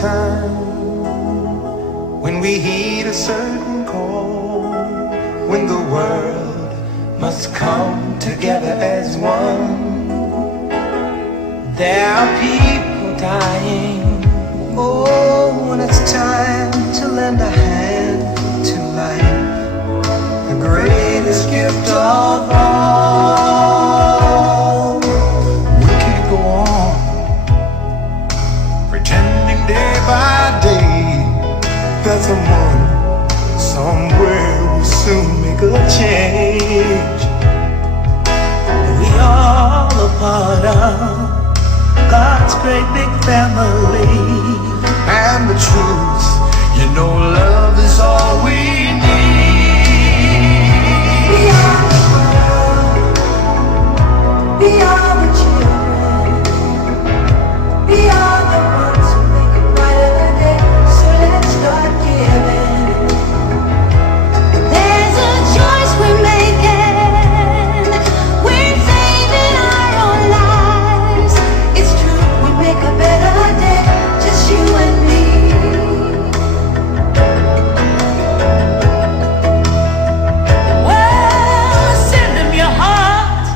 time when we heed a certain call, when the world must come together as one. There are people dying. Oh, when it's time to lend a hand to life, the greatest gift of all. We can't go on pretending day by day that someone somewhere will soon make a change. We all a part of God's great big family. And the truth, you know, love is all we need. We are the world, we are the children, we are the ones who make a brighter day. So let's start giving. There's a choice we're making. We're saving our own lives. It's true, we make a better day, just you and me. Well, send them your heart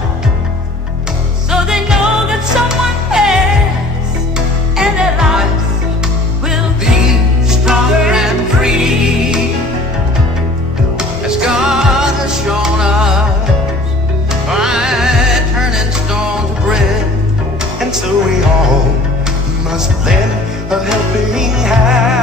so they know that someone cares, and their lives will be stronger and free, as God has shown us by turning stone to bread. And so we all must lend a helping hand.